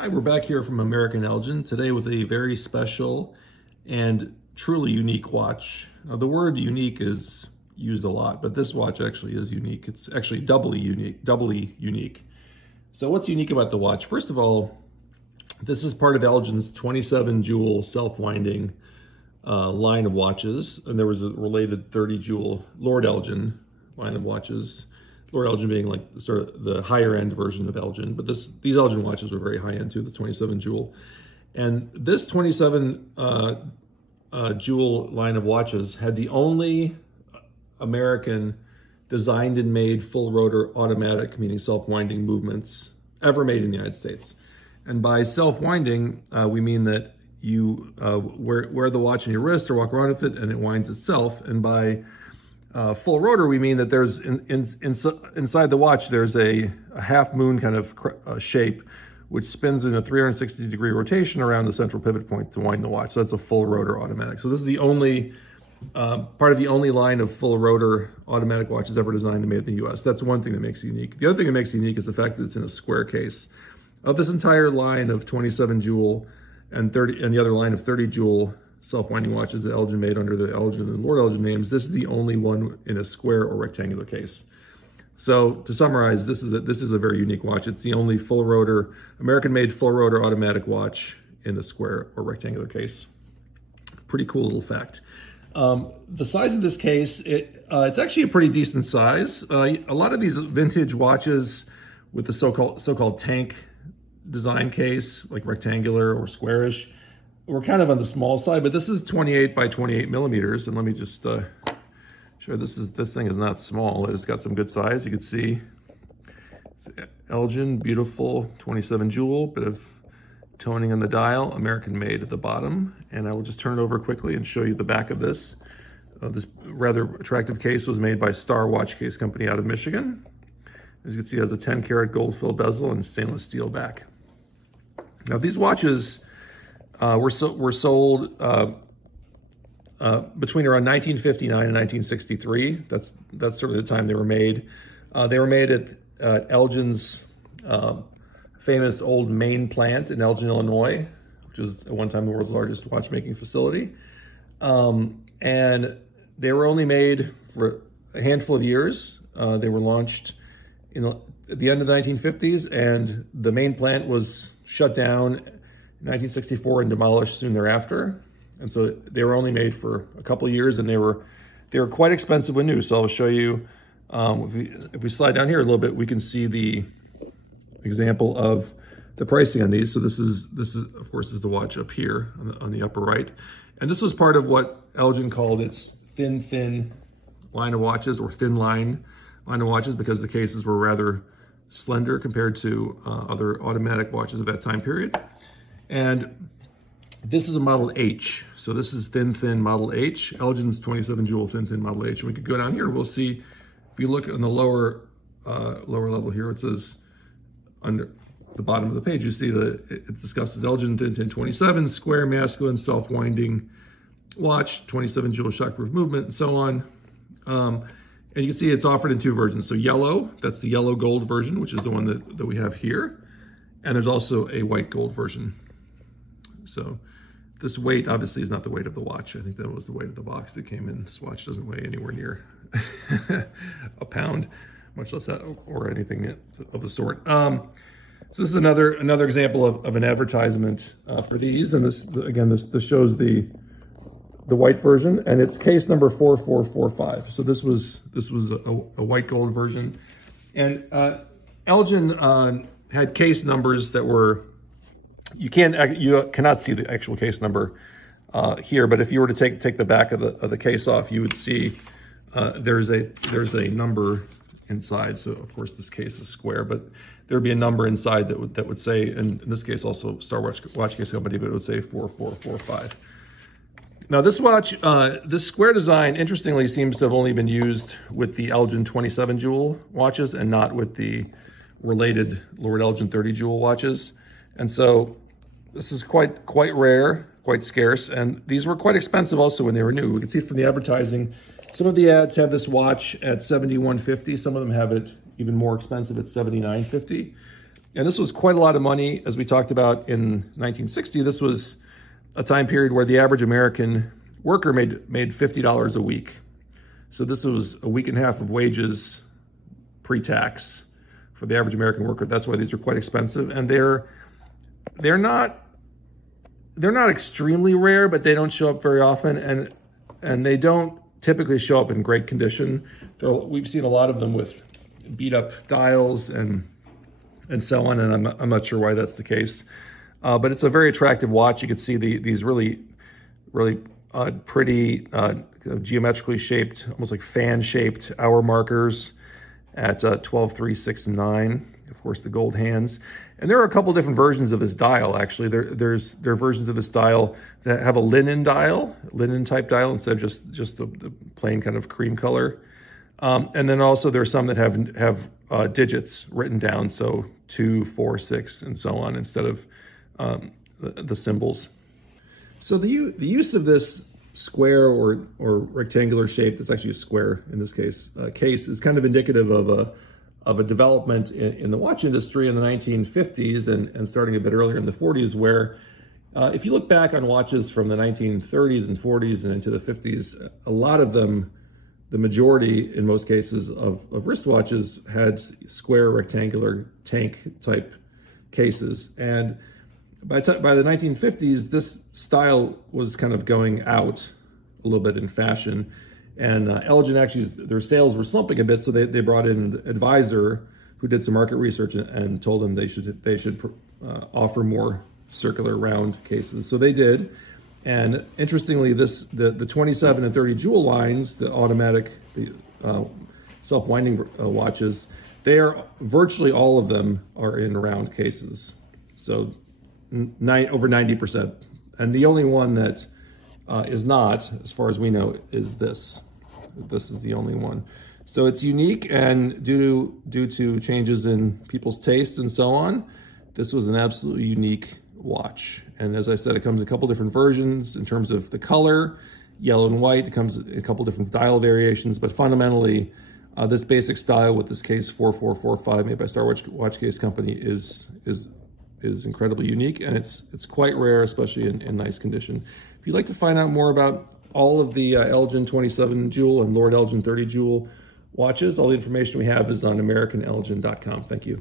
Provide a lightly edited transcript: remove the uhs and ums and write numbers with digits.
Hi, we're back here from American Elgin today with a very special and truly unique watch. Now, the word unique is used a lot, but this watch actually is unique. It's actually doubly unique. So what's unique about the watch? First of all, this is part of Elgin's 27 jewel self-winding line of watches, and there was a related 30 jewel Lord Elgin line of watches. Lord Elgin being like sort of the higher end version of Elgin, but these Elgin watches were very high end too, the 27 jewel. And this 27 jewel line of watches had the only American designed and made full rotor automatic, meaning self-winding movements ever made in the United States. And by self-winding, we mean that you wear the watch on your wrist or walk around with it and it winds itself. And by full rotor, we mean that there's inside the watch, there's a half moon kind of shape, which spins in a 360-degree rotation around the central pivot point to wind the watch. So that's a full rotor automatic. So this is the only part of the only line of full rotor automatic watches ever designed and made in the US. That's one thing that makes it unique. The other thing that makes it unique is the fact that it's in a square case. Of this entire line of 27 jewel and the other line of 30 jewel self-winding watches that Elgin made under the Elgin and Lord Elgin names, this is the only one in a square or rectangular case. So to summarize, this is a very unique watch. It's the only full rotor, American-made full rotor automatic watch in a square or rectangular case. Pretty cool little fact. The size of this case, it's actually a pretty decent size. A lot of these vintage watches with the so-called tank design case, like rectangular or squarish, we're kind of on the small side, but this is 28 by 28 millimeters. And let me just show this thing is not small. It's got some good size. You can see Elgin, beautiful 27 jewel, bit of toning on the dial, American made at the bottom. And I will just turn it over quickly and show you the back of this. This rather attractive case was made by Star Watch Case Company out of Michigan. As you can see, it has a 10-karat gold-filled bezel and stainless steel back. Now, these watches were sold between around 1959 and 1963. That's sort of the time they were made. They were made at Elgin's famous old main plant in Elgin, Illinois, which was at one time the world's largest watchmaking facility. And they were only made for a handful of years. They were launched at the end of the 1950s, and the main plant was shut down in 1964 and demolished soon thereafter. And so they were only made for a couple of years, and they were quite expensive when new. So I'll show you, if we slide down here a little bit, we can see the example of the pricing on these. So this is of course is the watch up here on the upper right. And this was part of what Elgin called its thin line of watches, or thin line of watches, because the cases were rather slender compared to other automatic watches of that time period. And this is a Model H. So this is thin Model H, Elgin's 27 jewel thin Model H. And we could go down here, we'll see, if you look on the lower level here, it says under the bottom of the page, you see that it discusses Elgin thin 27, square masculine self-winding watch, 27 jewel shockproof movement, and so on. And you can see it's offered in two versions. So yellow, that's the yellow gold version, which is the one that we have here. And there's also a white gold version. So this weight obviously is not the weight of the watch. I think that was the weight of the box that came in. This watch doesn't weigh anywhere near a pound, much less that or anything of the sort. So this is another example of an advertisement for these. And this, again, this shows the white version, and it's case number 4445. So this was a white gold version. And Elgin had case numbers that were, you cannot see the actual case number here, but if you were to take the back of the case off, you would see there's a number inside. So of course this case is square, but there'd be a number inside that would say, and in this case also Star Watch Case Company, but it would say 4445. Now this watch, this square design, interestingly, seems to have only been used with the Elgin 27 jewel watches and not with the related Lord Elgin 30 jewel watches. And so this is quite rare, quite scarce, and these were quite expensive also when they were new. We can see from the advertising, some of the ads have this watch at $71.50. Some of them have it even more expensive at $79.50. And this was quite a lot of money, as we talked about in 1960. This was a time period where the average American worker made $50 a week. So this was a week and a half of wages pre-tax for the average American worker. That's why these are quite expensive. And they're not extremely rare, but they don't show up very often, and they don't typically show up in great condition. We've seen a lot of them with beat up dials and so on, and I'm not sure why that's the case. But it's a very attractive watch. You can see these really pretty geometrically shaped, almost like fan-shaped hour markers at 12, 3, 6, and 9. Of course, the gold hands. And there are a couple different versions of this dial, actually. There are versions of this dial that have a linen type dial, instead of just the plain kind of cream color. And then also there are some that have digits written down, so 2, 4, 6, and so on, instead of the symbols. So the use of this square or rectangular shape, that's actually a square in this case, case, is kind of indicative of a development in the watch industry in the 1950s and starting a bit earlier in the 40s, where if you look back on watches from the 1930s and 40s and into the 50s, a lot of them, the majority in most cases of wristwatches, had square rectangular tank type cases. And by the 1950s, this style was kind of going out a little bit in fashion. And Elgin, actually, their sales were slumping a bit, so they brought in an advisor who did some market research and told them they should offer more circular round cases. So they did. And interestingly, the 27 and 30 jewel lines, the automatic, self-winding watches, virtually all of them are in round cases. So over 90%. And the only one that is not, as far as we know, is this. This is the only one. So it's unique, and due to changes in people's tastes and so on, this was an absolutely unique watch. And as I said, it comes in a couple different versions in terms of the color, yellow and white. It comes in a couple different dial variations, but fundamentally, this basic style with this case 4445 made by Star Watch Case Company is incredibly unique, and it's quite rare, especially in nice condition. If you'd like to find out more about all of the Elgin 27 jewel and Lord Elgin 30 jewel watches, all the information we have is on AmericanElgin.com. Thank you.